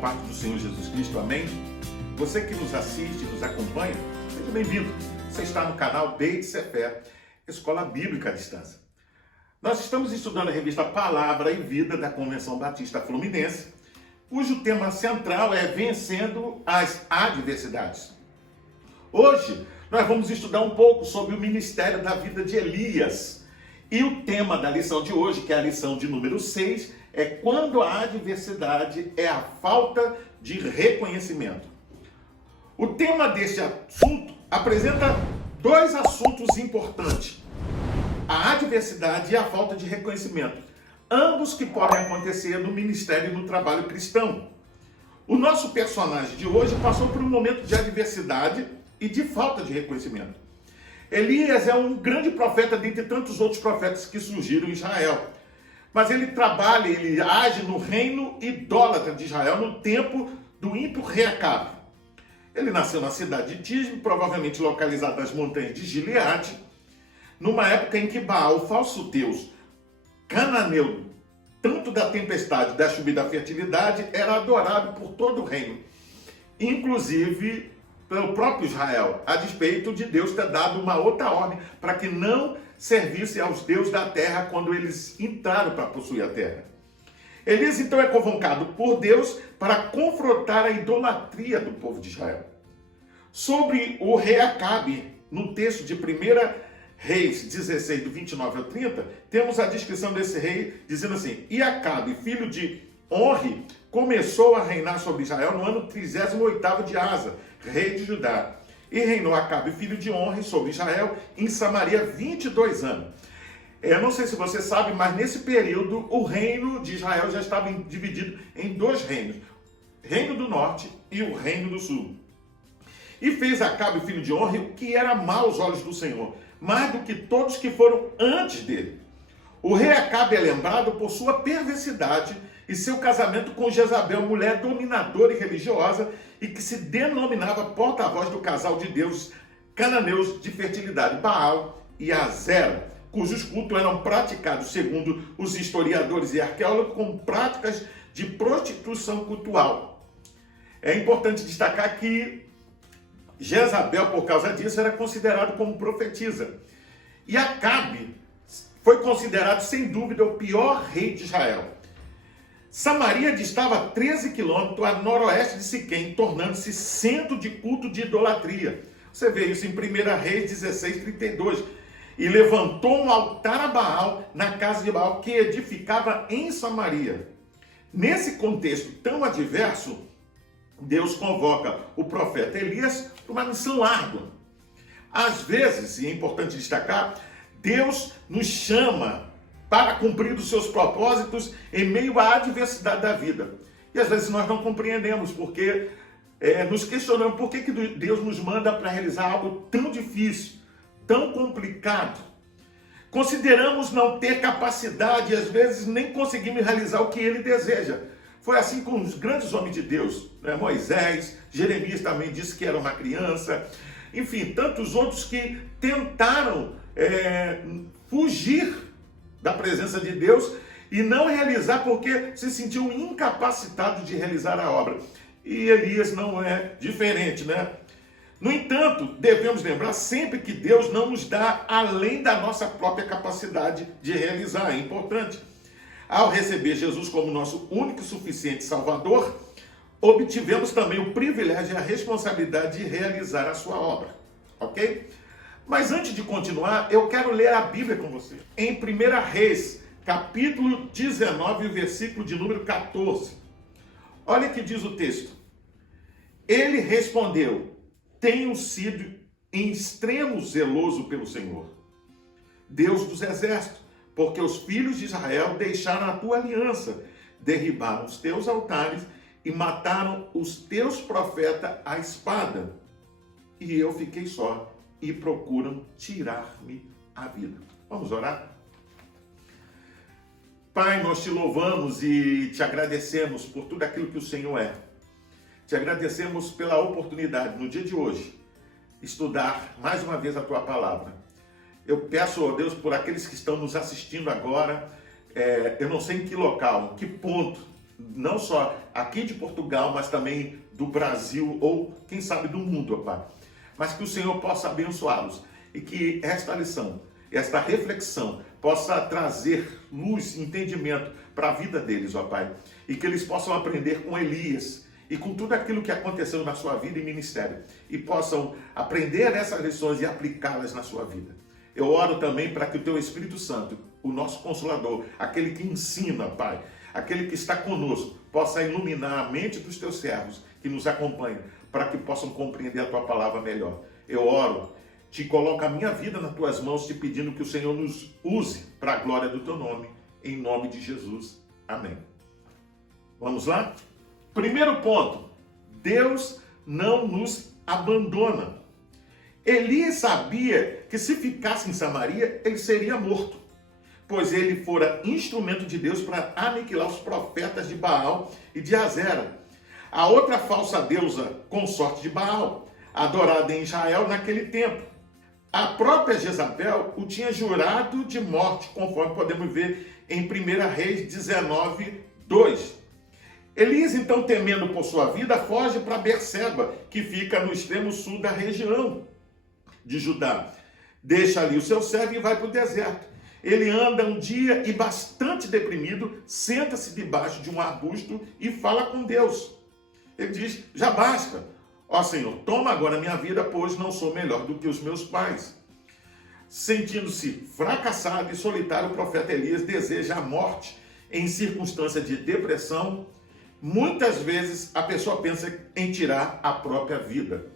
paz do Senhor Jesus Cristo, amém? Você que nos assiste, nos acompanha, seja bem-vindo. Você está no canal Beit Sefer, Escola Bíblica à Distância. Nós estamos estudando a revista Palavra e Vida da Convenção Batista Fluminense, cujo tema central é Vencendo as Adversidades. Hoje, nós vamos estudar um pouco sobre o ministério da vida de Elias. E o tema da lição de hoje, que é a lição de número 6, é quando a adversidade é a falta de reconhecimento. O tema deste assunto apresenta dois assuntos importantes: a adversidade e a falta de reconhecimento, ambos que podem acontecer no ministério e no trabalho cristão. O nosso personagem de hoje passou por um momento de adversidade e de falta de reconhecimento. Elias é um grande profeta dentre tantos outros profetas que surgiram em Israel. Mas ele trabalha, ele age no reino idólatra de Israel no tempo do ímpio rei Acabe. Ele nasceu na cidade de Tisbe, provavelmente localizada nas montanhas de Gileade, numa época em que Baal, o falso deus cananeu, tanto da tempestade, da chuva e da fertilidade, era adorado por todo o reino, inclusive pelo próprio Israel, a despeito de Deus ter dado uma outra ordem para que não servisse aos deuses da terra quando eles entraram para possuir a terra. Elias então é convocado por Deus para confrontar a idolatria do povo de Israel. Sobre o rei Acabe, no texto de 1 Reis 16, do 29 ao 30, temos a descrição desse rei dizendo assim: E Acabe, filho de Onri, começou a reinar sobre Israel no ano 38º de Asa, rei de Judá. E reinou Acabe, filho de Onri, sobre Israel, em Samaria 22 anos. Eu não sei se você sabe, mas nesse período o reino de Israel já estava dividido em dois reinos: reino do norte e o reino do sul. E fez Acabe, filho de Onri, o que era mau aos olhos do Senhor, mais do que todos que foram antes dele. O rei Acabe é lembrado por sua perversidade e seu casamento com Jezabel, mulher dominadora e religiosa, e que se denominava porta-voz do casal de deuses cananeus de fertilidade, Baal e Azera, cujos cultos eram praticados, segundo os historiadores e arqueólogos, com práticas de prostituição cultual. É importante destacar que Jezabel, por causa disso, era considerado como profetisa. E Acabe foi considerado, sem dúvida, o pior rei de Israel. Samaria distava a 13 quilômetros a noroeste de Siquém, tornando-se centro de culto de idolatria. Você vê isso em 1 Reis 16, 32. E levantou um altar a Baal na casa de Baal, que edificava em Samaria. Nesse contexto tão adverso, Deus convoca o profeta Elias para uma missão árdua. Às vezes, e é importante destacar, Deus nos chama para cumprir os seus propósitos em meio à adversidade da vida. E às vezes nós não compreendemos, porque nos questionamos por que Deus nos manda para realizar algo tão difícil, tão complicado. Consideramos não ter capacidade e às vezes nem conseguimos realizar o que Ele deseja. Foi assim com os grandes homens de Deus, né? Moisés, Jeremias também disse que era uma criança, enfim, tantos outros que tentaram fugir da presença de Deus e não realizar porque se sentiam incapacitados de realizar a obra. E Elias não é diferente, né? No entanto, devemos lembrar sempre que Deus não nos dá além da nossa própria capacidade de realizar. É importante. Ao receber Jesus como nosso único e suficiente Salvador, obtivemos também o privilégio e a responsabilidade de realizar a sua obra. Ok? Mas antes de continuar, eu quero ler a Bíblia com você. Em 1 Reis, capítulo 19, versículo de número 14. Olha o que diz o texto. Ele respondeu: tenho sido em extremo zeloso pelo Senhor, Deus dos exércitos, porque os filhos de Israel deixaram a tua aliança, derribaram os teus altares e mataram os teus profetas à espada. E eu fiquei só e procuram tirar-me a vida. Vamos orar? Pai, nós te louvamos e te agradecemos por tudo aquilo que o Senhor é. Te agradecemos pela oportunidade, no dia de hoje, estudar mais uma vez a tua palavra. Eu peço, ó Deus, por aqueles que estão nos assistindo agora, eu não sei em que local, em que ponto não só aqui de Portugal, mas também do Brasil ou, quem sabe, do mundo, ó Pai. Mas que o Senhor possa abençoá-los e que esta lição, esta reflexão possa trazer luz, entendimento para a vida deles, ó Pai. E que eles possam aprender com Elias e com tudo aquilo que aconteceu na sua vida e ministério. E possam aprender essas lições e aplicá-las na sua vida. Eu oro também para que o Teu Espírito Santo, o nosso Consolador, aquele que ensina, Pai, aquele que está conosco, possa iluminar a mente dos Teus servos que nos acompanham, para que possam compreender a Tua palavra melhor. Eu oro, te coloco a minha vida nas Tuas mãos, te pedindo que o Senhor nos use para a glória do Teu nome, em nome de Jesus. Amém. Vamos lá? Primeiro ponto, Deus não nos abandona. Elias sabia que se ficasse em Samaria, ele seria morto, pois ele fora instrumento de Deus para aniquilar os profetas de Baal e de Azera, a outra falsa deusa consorte de Baal, adorada em Israel naquele tempo. A própria Jezabel o tinha jurado de morte, conforme podemos ver em 1 Reis 19, 2. Elias, então, temendo por sua vida, foge para Berseba, que fica no extremo sul da região de Judá. Deixa ali o seu servo e vai para o deserto. Ele anda um dia e, bastante deprimido, senta-se debaixo de um arbusto e fala com Deus. Ele diz: já basta, ó Senhor, toma agora minha vida, pois não sou melhor do que os meus pais. Sentindo-se fracassado e solitário, o profeta Elias deseja a morte em circunstância de depressão. Muitas vezes a pessoa pensa em tirar a própria vida.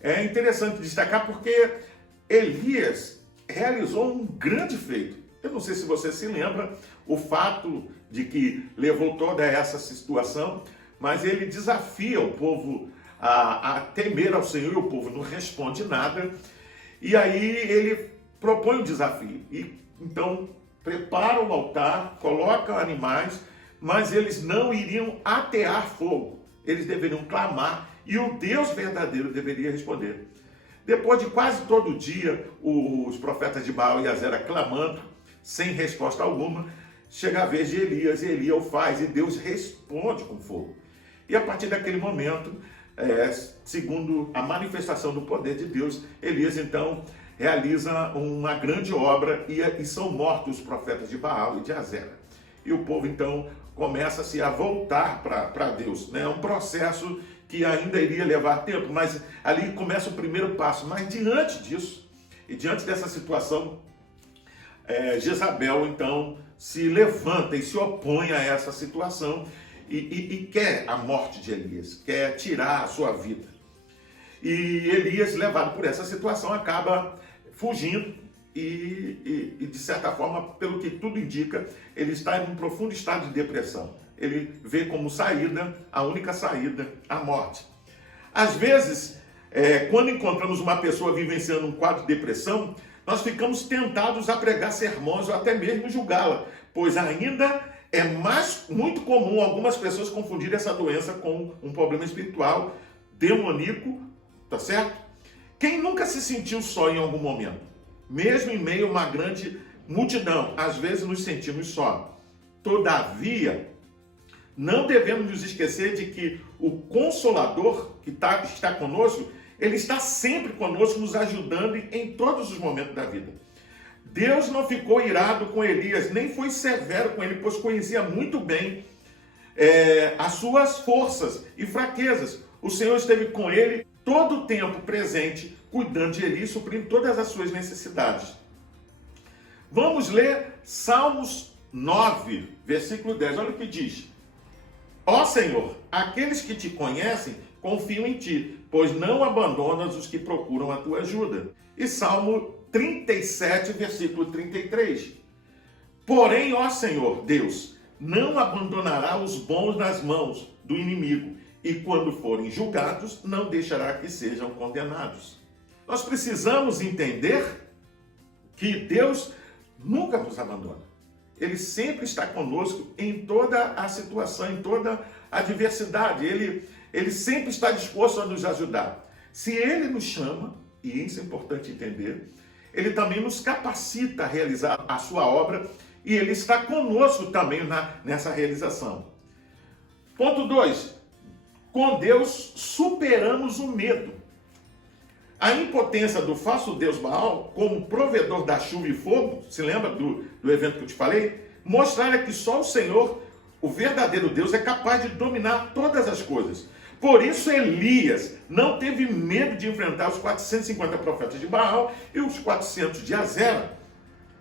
É interessante destacar porque Elias realizou um grande feito. Eu não sei se você se lembra o fato de que levou toda essa situação, mas ele desafia o povo a temer ao Senhor e o povo não responde nada. E aí ele propõe um desafio. E então prepara o altar, coloca animais, mas eles não iriam atear fogo. Eles deveriam clamar e o Deus verdadeiro deveria responder. Depois de quase todo dia, os profetas de Baal e Azera clamando, sem resposta alguma, chega a vez de Elias, e Elias o faz, e Deus responde com fogo. E a partir daquele momento, segundo a manifestação do poder de Deus, Elias então realiza uma grande obra e são mortos os profetas de Baal e de Azera. E o povo então começa-se a voltar para Deus. É um processo que ainda iria levar tempo, mas ali começa o primeiro passo. Mas diante disso, e diante dessa situação, Jezabel então se levanta e se opõe a essa situação e quer a morte de Elias, quer tirar a sua vida. E Elias, levado por essa situação, acaba fugindo e de certa forma, pelo que tudo indica, ele está em um profundo estado de depressão. Ele vê como saída, a única saída, a morte. Às vezes, quando encontramos uma pessoa vivenciando um quadro de depressão, nós ficamos tentados a pregar sermões ou até mesmo julgá-la, pois ainda é muito comum algumas pessoas confundirem essa doença com um problema espiritual, demoníaco, tá certo? Quem nunca se sentiu só em algum momento? Mesmo em meio a uma grande multidão, às vezes nos sentimos só. Todavia, não devemos nos esquecer de que o Consolador que está conosco, ele está sempre conosco, nos ajudando em todos os momentos da vida. Deus não ficou irado com Elias, nem foi severo com ele, pois conhecia muito bem as suas forças e fraquezas. O Senhor esteve com ele todo o tempo presente, cuidando de Elias, suprindo todas as suas necessidades. Vamos ler Salmos 9, versículo 10. Olha o que diz. Ó Senhor, aqueles que te conhecem confiam em ti, pois não abandonas os que procuram a tua ajuda. E Salmo 37, versículo 33. Porém, ó Senhor, Deus, não abandonará os bons nas mãos do inimigo, e quando forem julgados, não deixará que sejam condenados. Nós precisamos entender que Deus nunca nos abandona. Ele sempre está conosco em toda a situação, em toda a adversidade. Ele sempre está disposto a nos ajudar. Se Ele nos chama, e isso é importante entender, Ele também nos capacita a realizar a sua obra e Ele está conosco também nessa realização. Ponto 2. Com Deus superamos o medo. A impotência do falso Deus Baal, como provedor da chuva e fogo, se lembra do evento que eu te falei? Mostrara que só o Senhor, o verdadeiro Deus, é capaz de dominar todas as coisas. Por isso Elias não teve medo de enfrentar os 450 profetas de Baal e os 400 de Azera,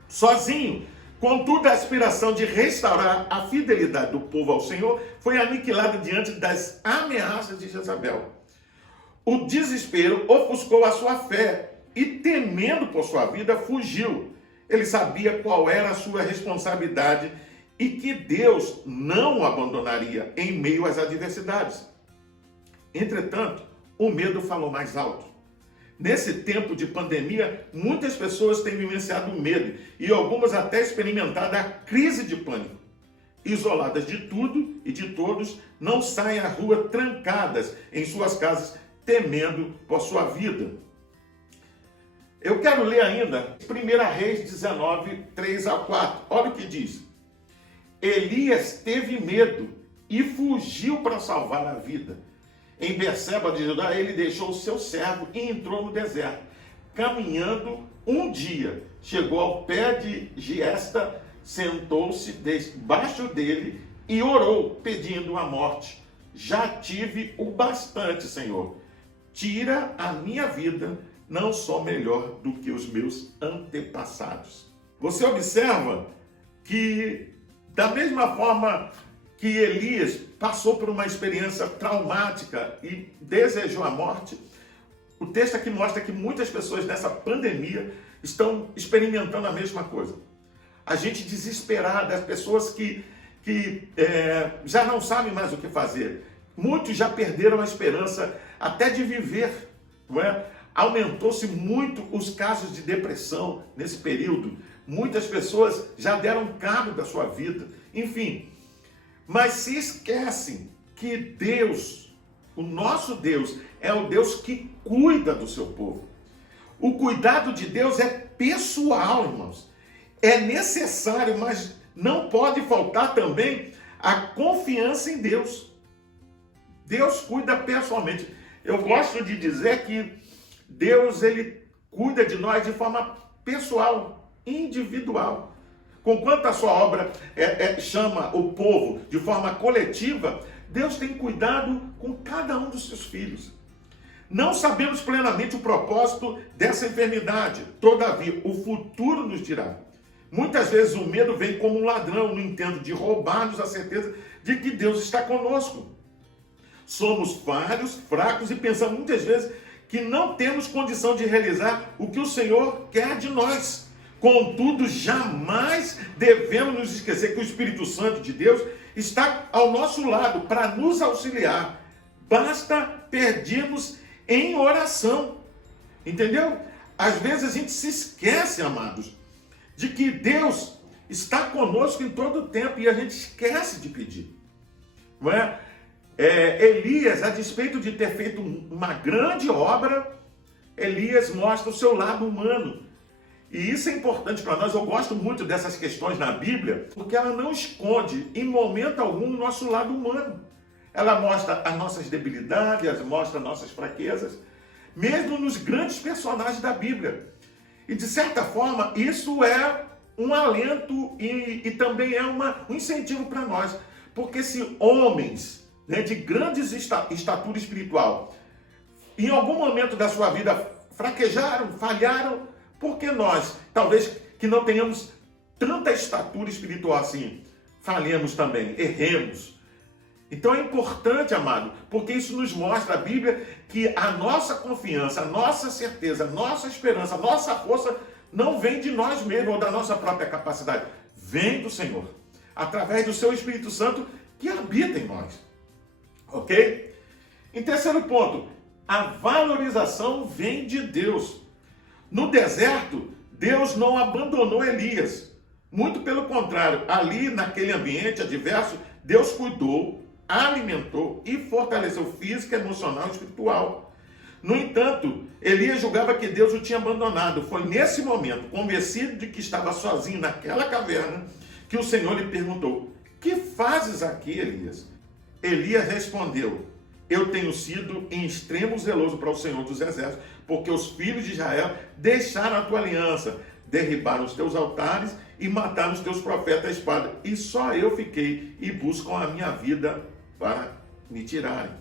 sozinho. Contudo, a aspiração de restaurar a fidelidade do povo ao Senhor foi aniquilada diante das ameaças de Jezabel. O desespero ofuscou a sua fé e, temendo por sua vida, fugiu. Ele sabia qual era a sua responsabilidade e que Deus não o abandonaria em meio às adversidades. Entretanto, o medo falou mais alto. Nesse tempo de pandemia, muitas pessoas têm vivenciado o medo e algumas até experimentado a crise de pânico. Isoladas de tudo e de todos, não saem à rua trancadas em suas casas, temendo por sua vida. Eu quero ler ainda 1 Reis 19, 3 a 4. Olha o que diz. Elias teve medo e fugiu para salvar a vida. Em Berseba de Judá, ele deixou o seu servo e entrou no deserto. Caminhando um dia, chegou ao pé de Giesta, sentou-se debaixo dele e orou, pedindo a morte. Já tive o bastante, Senhor. Tira a minha vida, não sou melhor do que os meus antepassados. Você observa que, da mesma forma que Elias passou por uma experiência traumática e desejou a morte, o texto aqui mostra que muitas pessoas nessa pandemia estão experimentando a mesma coisa. A gente desesperada, as pessoas que já não sabem mais o que fazer. Muitos já perderam a esperança até de viver, não é? Aumentou-se muito os casos de depressão nesse período. Muitas pessoas já deram cabo da sua vida. Enfim, mas se esquecem que Deus, o nosso Deus, é o Deus que cuida do seu povo. O cuidado de Deus é pessoal, irmãos. É necessário, mas não pode faltar também a confiança em Deus. Deus cuida pessoalmente. Eu gosto de dizer que Deus, ele cuida de nós de forma pessoal, individual. Conquanto a sua obra chama o povo de forma coletiva, Deus tem cuidado com cada um dos seus filhos. Não sabemos plenamente o propósito dessa enfermidade, todavia o futuro nos dirá. Muitas vezes o medo vem como um ladrão, no intento de roubar-nos a certeza de que Deus está conosco. Somos falhos, fracos e pensamos muitas vezes que não temos condição de realizar o que o Senhor quer de nós. Contudo, jamais devemos nos esquecer que o Espírito Santo de Deus está ao nosso lado para nos auxiliar. Basta pedirmos em oração. Entendeu? Às vezes a gente se esquece, amados, de que Deus está conosco em todo o tempo e a gente esquece de pedir. Não é? Elias, a despeito de ter feito uma grande obra, Elias mostra o seu lado humano. E isso é importante para nós. Eu gosto muito dessas questões na Bíblia, porque ela não esconde em momento algum o nosso lado humano. Ela mostra as nossas debilidades, mostra as nossas fraquezas, mesmo nos grandes personagens da Bíblia. E de certa forma, isso é um alento e também é um incentivo para nós. Porque se homens, né, de grandes estatura espiritual, em algum momento da sua vida fraquejaram, falharam, por que nós, talvez que não tenhamos tanta estatura espiritual assim, falhemos também, erremos? Então é importante, amado, porque isso nos mostra a Bíblia que a nossa confiança, a nossa certeza, a nossa esperança, a nossa força não vem de nós mesmos ou da nossa própria capacidade. Vem do Senhor, através do seu Espírito Santo que habita em nós. Ok? Em terceiro ponto, a valorização vem de Deus. No deserto, Deus não abandonou Elias. Muito pelo contrário, ali naquele ambiente adverso, Deus cuidou, alimentou e fortaleceu física, emocional e espiritual. No entanto, Elias julgava que Deus o tinha abandonado. Foi nesse momento, convencido de que estava sozinho naquela caverna, que o Senhor lhe perguntou: "Que fazes aqui, Elias?" Elias respondeu: eu tenho sido em extremo zeloso para o Senhor dos Exércitos, porque os filhos de Israel deixaram a tua aliança, derribaram os teus altares e mataram os teus profetas à espada. E só eu fiquei e buscam a minha vida para me tirarem.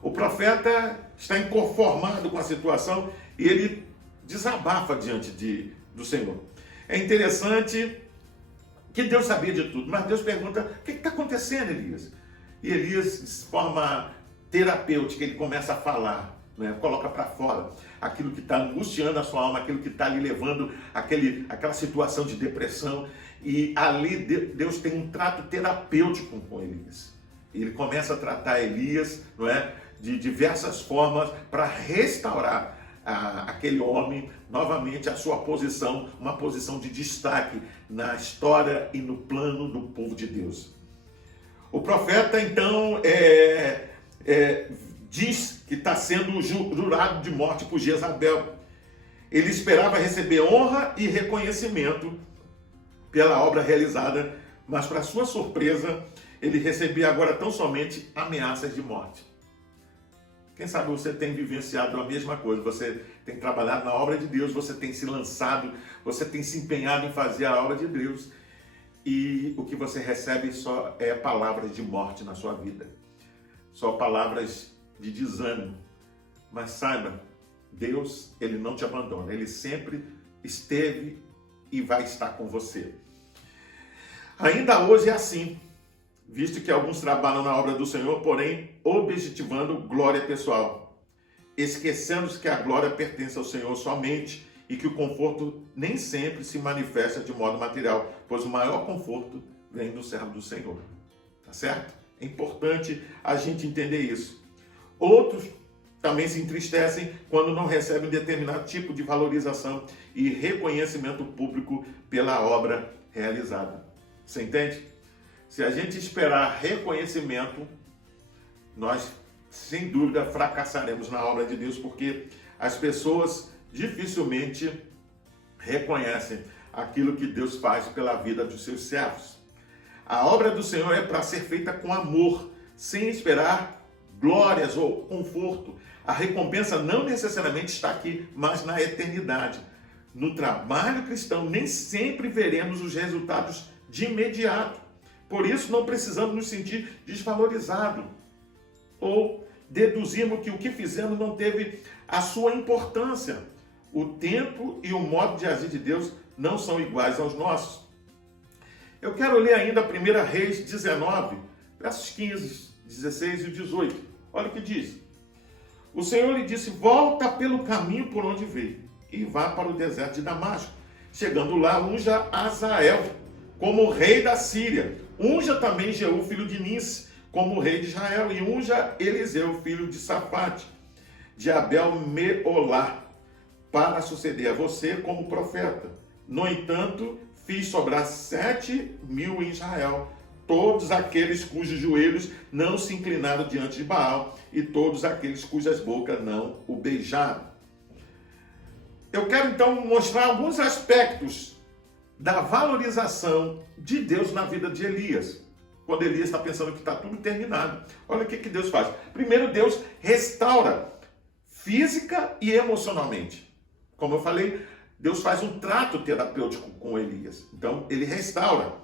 O profeta está inconformado com a situação e ele desabafa diante do Senhor. É interessante que Deus sabia de tudo, mas Deus pergunta: o que está acontecendo, Elias? E Elias, de forma terapêutica, ele começa a falar, né? Coloca para fora aquilo que está angustiando a sua alma, aquilo que está lhe levando àquela situação de depressão. E ali Deus tem um trato terapêutico com Elias. Ele começa a tratar Elias, não é, de diversas formas para restaurar aquele homem novamente a sua posição, uma posição de destaque na história e no plano do povo de Deus. O profeta então diz que está sendo jurado de morte por Jezabel. Ele esperava receber honra e reconhecimento pela obra realizada, mas para sua surpresa, ele recebia agora tão somente ameaças de morte. Quem sabe você tem vivenciado a mesma coisa, você tem trabalhado na obra de Deus, você tem se lançado, você tem se empenhado em fazer a obra de Deus, e o que você recebe só é palavras de morte na sua vida, só palavras de desânimo. Mas saiba, Deus, Ele não te abandona, Ele sempre esteve e vai estar com você. Ainda hoje é assim, visto que alguns trabalham na obra do Senhor, porém objetivando glória pessoal, esquecendo-se que a glória pertence ao Senhor somente e que o conforto nem sempre se manifesta de modo material, pois o maior conforto vem do servo do Senhor. Tá certo? É importante a gente entender isso. Outros também se entristecem quando não recebem determinado tipo de valorização e reconhecimento público pela obra realizada. Você entende? Se a gente esperar reconhecimento, nós, sem dúvida, fracassaremos na obra de Deus, porque as pessoas dificilmente reconhecem aquilo que Deus faz pela vida dos seus servos. A obra do Senhor é para ser feita com amor, sem esperar glórias ou conforto. A recompensa não necessariamente está aqui, mas na eternidade. No trabalho cristão, nem sempre veremos os resultados de imediato. Por isso, não precisamos nos sentir desvalorizados ou deduzirmos que o que fizemos não teve a sua importância. O tempo e o modo de agir de Deus não são iguais aos nossos. Eu quero ler ainda 1 Reis 19, versos 15, 16 e 18. Olha o que diz. O Senhor lhe disse: volta pelo caminho por onde veio e vá para o deserto de Damasco. Chegando lá, unja Azael como rei da Síria. Unja também Jeú, filho de Nis, como rei de Israel. E unja Eliseu, filho de Safate, de Abel-Meolá, para suceder a você como profeta. No entanto, fiz sobrar 7.000 em Israel, todos aqueles cujos joelhos não se inclinaram diante de Baal, e todos aqueles cujas bocas não o beijaram. Eu quero então mostrar alguns aspectos da valorização de Deus na vida de Elias, quando Elias está pensando que está tudo terminado. Olha o que Deus faz. Primeiro, Deus restaura física e emocionalmente. Como eu falei, Deus faz um trato terapêutico com Elias. Então, ele restaura.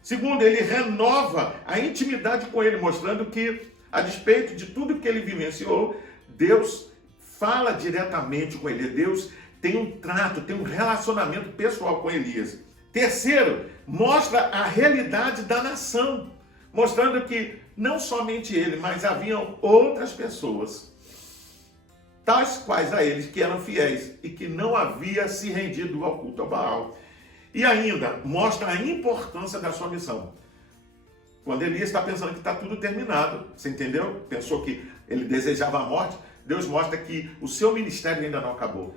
Segundo, ele renova a intimidade com ele, mostrando que, a despeito de tudo que ele vivenciou, Deus fala diretamente com ele. Deus tem um trato, tem um relacionamento pessoal com Elias. Terceiro, mostra a realidade da nação, mostrando que não somente ele, mas haviam outras pessoas, tais quais a eles, que eram fiéis e que não havia se rendido ao culto a Baal. E ainda mostra a importância da sua missão. Quando Elias está pensando que está tudo terminado, você entendeu? Pensou que ele desejava a morte, Deus mostra que o seu ministério ainda não acabou.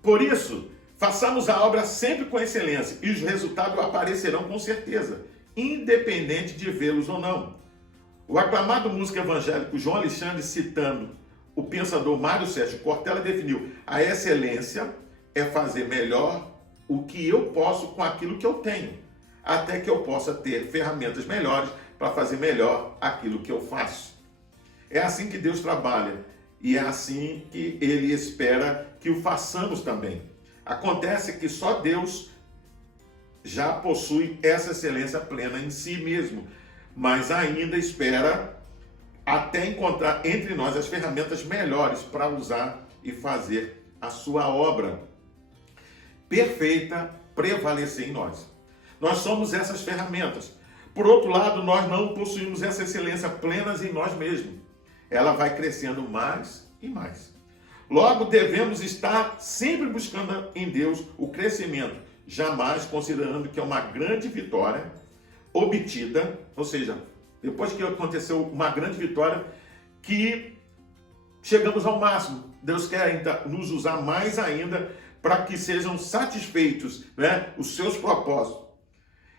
Por isso, façamos a obra sempre com excelência e os resultados aparecerão com certeza, independente de vê-los ou não. O aclamado músico evangélico João Alexandre, citando o pensador Mário Sérgio Cortella, definiu: a excelência é fazer melhor o que eu posso com aquilo que eu tenho, até que eu possa ter ferramentas melhores para fazer melhor aquilo que eu faço. É assim que Deus trabalha e é assim que Ele espera que o façamos também. Acontece que só Deus já possui essa excelência plena em si mesmo, mas ainda espera até encontrar entre nós as ferramentas melhores para usar e fazer a sua obra perfeita prevalecer em nós. Nós somos essas ferramentas. Por outro lado, nós não possuímos essa excelência plena em nós mesmos. Ela vai crescendo mais e mais. Logo, devemos estar sempre buscando em Deus o crescimento, jamais considerando que é uma grande vitória obtida, ou seja, depois que aconteceu uma grande vitória, que chegamos ao máximo. Deus quer ainda nos usar mais ainda para que sejam satisfeitos, né, os seus propósitos.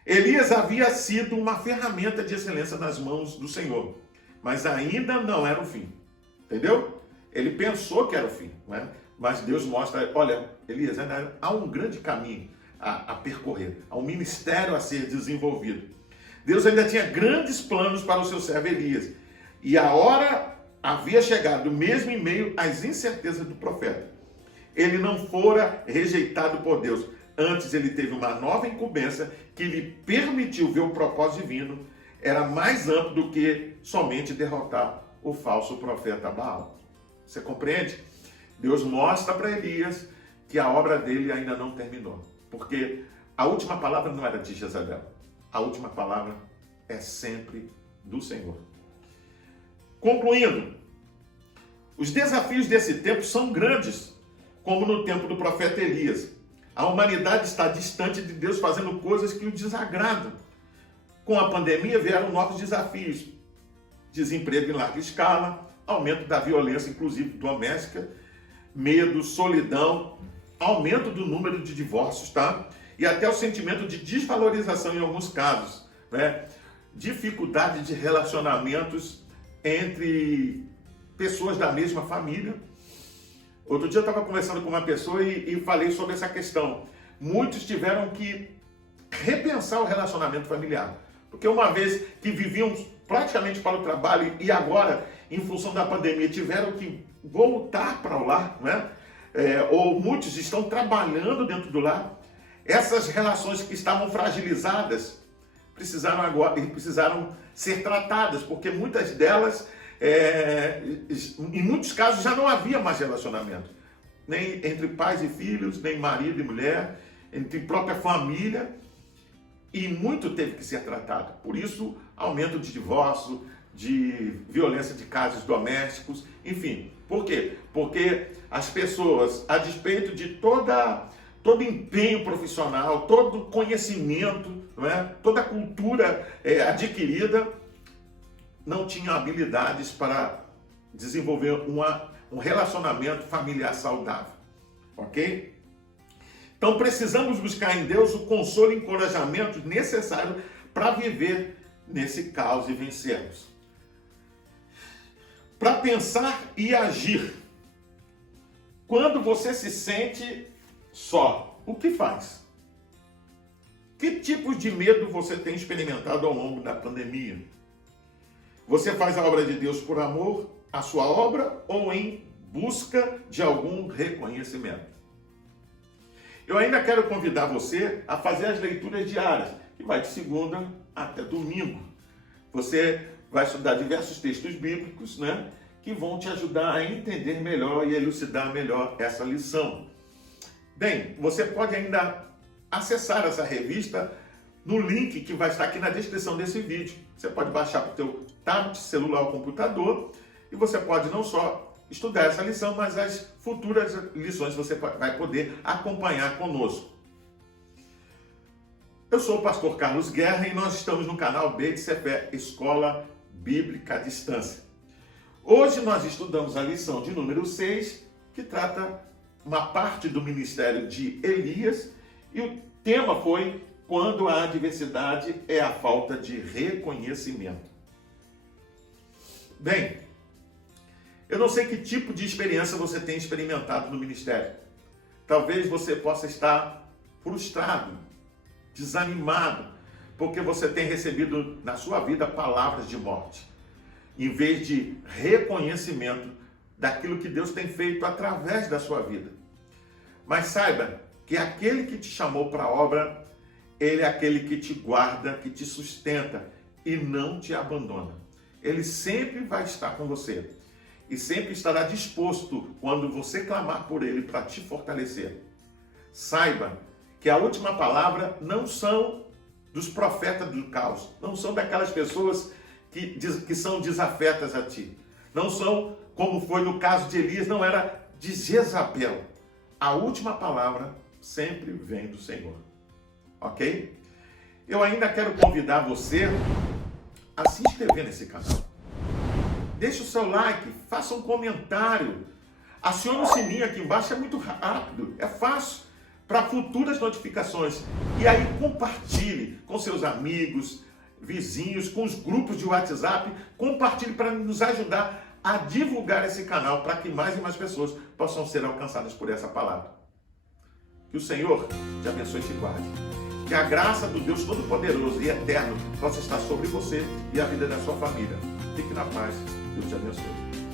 Elias havia sido uma ferramenta de excelência nas mãos do Senhor, mas ainda não era o fim. Entendeu? Ele pensou que era o fim, né? Mas Deus mostra, olha, Elias, há um grande caminho a percorrer, há um ministério a ser desenvolvido. Deus ainda tinha grandes planos para o seu servo Elias, e a hora havia chegado, mesmo em meio às incertezas do profeta. Ele não fora rejeitado por Deus, antes ele teve uma nova incumbência que lhe permitiu ver o propósito divino, era mais amplo do que somente derrotar o falso profeta Baal. Você compreende? Deus mostra para Elias que a obra dele ainda não terminou, porque a última palavra não era de Jezabel, a última palavra é sempre do Senhor. Concluindo, os desafios desse tempo são grandes, como no tempo do profeta Elias. A humanidade está distante de Deus, fazendo coisas que o desagradam. Com a pandemia vieram novos desafios: desemprego em larga escala, aumento da violência, inclusive doméstica, medo, solidão, aumento do número de divórcios, tá? E até o sentimento de desvalorização em alguns casos, né? Dificuldade de relacionamentos entre pessoas da mesma família. Outro dia eu estava conversando com uma pessoa e falei sobre essa questão. Muitos tiveram que repensar o relacionamento familiar, porque uma vez que viviam praticamente para o trabalho e agora, em função da pandemia, tiveram que voltar para o lar, né? Ou muitos estão trabalhando dentro do lar. Essas relações que estavam fragilizadas precisaram ser tratadas, porque muitas delas, em muitos casos, já não havia mais relacionamento, nem entre pais e filhos, nem marido e mulher, entre própria família, e muito teve que ser tratado. Por isso, aumento de divórcio, de violência de casos domésticos, enfim. Por quê? Porque as pessoas, a despeito de todo empenho profissional, todo conhecimento, não é? Toda a cultura adquirida, não tinham habilidades para desenvolver um relacionamento familiar saudável. Ok? Então precisamos buscar em Deus o consolo e encorajamento necessário para viver nesse caos e vencermos. Para pensar e agir. Quando você se sente só, o que faz? Que tipos de medo você tem experimentado ao longo da pandemia? Você faz a obra de Deus por amor à sua obra ou em busca de algum reconhecimento? Eu ainda quero convidar você a fazer as leituras diárias, que vai de segunda até domingo. Você vai estudar diversos textos bíblicos, né, que vão te ajudar a entender melhor e elucidar melhor essa lição. Bem, você pode ainda acessar essa revista no link que vai estar aqui na descrição desse vídeo. Você pode baixar para o teu tablet, celular ou computador e você pode não só estudar essa lição, mas as futuras lições você vai poder acompanhar conosco. Eu sou o pastor Carlos Guerra e nós estamos no canal Beit Sefer, Escola Bíblica à Distância. Hoje nós estudamos a lição de número 6, que trata uma parte do ministério de Elias, e o tema foi: quando a adversidade é a falta de reconhecimento. Bem, eu não sei que tipo de experiência você tem experimentado no ministério. Talvez você possa estar frustrado, desanimado, porque você tem recebido na sua vida palavras de morte, em vez de reconhecimento daquilo que Deus tem feito através da sua vida. Mas saiba que aquele que te chamou para a obra, ele é aquele que te guarda, que te sustenta e não te abandona. Ele sempre vai estar com você e sempre estará disposto quando você clamar por ele para te fortalecer. Saiba que a última palavra não são dos profetas do caos, não são daquelas pessoas que são desafetas a ti. Não são, como foi no caso de Elias, não era de Jezabel. A última palavra sempre vem do Senhor. Ok? Eu ainda quero convidar você a se inscrever nesse canal. Deixe o seu like, faça um comentário. Acione o sininho aqui embaixo, é muito rápido, é fácil, para futuras notificações. E aí compartilhe com seus amigos, vizinhos, com os grupos de WhatsApp. Compartilhe para nos ajudar a divulgar esse canal, para que mais e mais pessoas possam ser alcançadas por essa palavra. Que o Senhor te abençoe e te guarde. Que a graça do Deus Todo-Poderoso e Eterno possa estar sobre você e a vida da sua família. Fique na paz. Deus te abençoe.